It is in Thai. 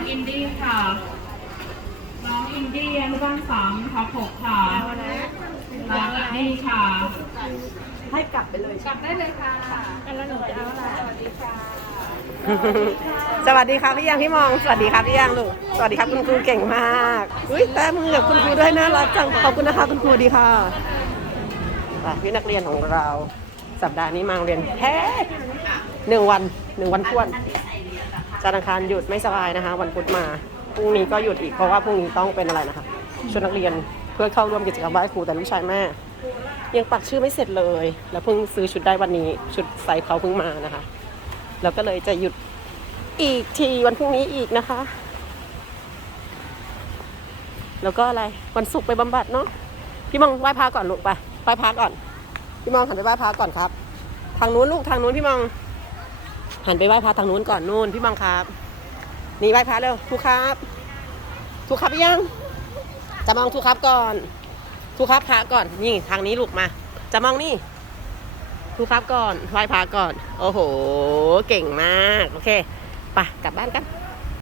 องอินดี้ค่ะ น้องอินดี้อนุบาลสามทับหกค่ะน้องอินดี้ค่ะ ให้กลับไปเลยกลับได้เลยค่ะแล้วหนูจะเอาอะไรสวัสดีค่ะสวัสดีครับพี่ยังพี่มอง สวัสดีครับพี่ยังลูก สวัสดีครับคุณครูเก่งมาก อุ้ยแต่มือกับคุณครูด้วยน่ารักจัง ขอบคุณนะคะคุณครูดีค่ะไปพี่นักเรียนของเรา สัปดาห์นี้มาโรงเรียนแค่หนึ่งวันหนึ่งวันท้วน จันทร์อังคารหยุดไม่สบายนะคะ วันพุธมาพรุ่งนี้ก็หยุดอีกเพราะว่าพรุ่งนี้ต้องเป็นอะไรนะคะชุดนักเรียนเพื่อเข้าร่วมกิจกรรมไหว้ครูแต่ลูกชายแม่ยังปักชื่อไม่เสร็จเลย แล้วเพิ่งซื้อชุดได้วันนี้ ชุดไซส์เขาเพิ่งมานะคะ แล้วก็เลยจะหยุดอีกทีวันพรุ่งนี้อีกนะคะ แล้วก็อะไรวันศุกร์ไปบำบัดเนาะพี่มองไหว้พระก่อนลูกไปไหว้พระก่อน พี่มองหันไปไหว้พระก่อนครับ ทางนู้นลูกทางนู้นพี่มอง หันไปไหว้พระทางนู้นก่อนนู่นพี่มังครับ นี่ไหว้พระเร็วทุกครับ ทุกครับยังจะมองทุกครับก่อน ทุกครับพระก่อนนี่ทางนี้ลูกมา จะมองนี่ทุกครับก่อนไหว้พระก่อน โอ้โห เก่งมาก โอเคไปกลับบ้านกัน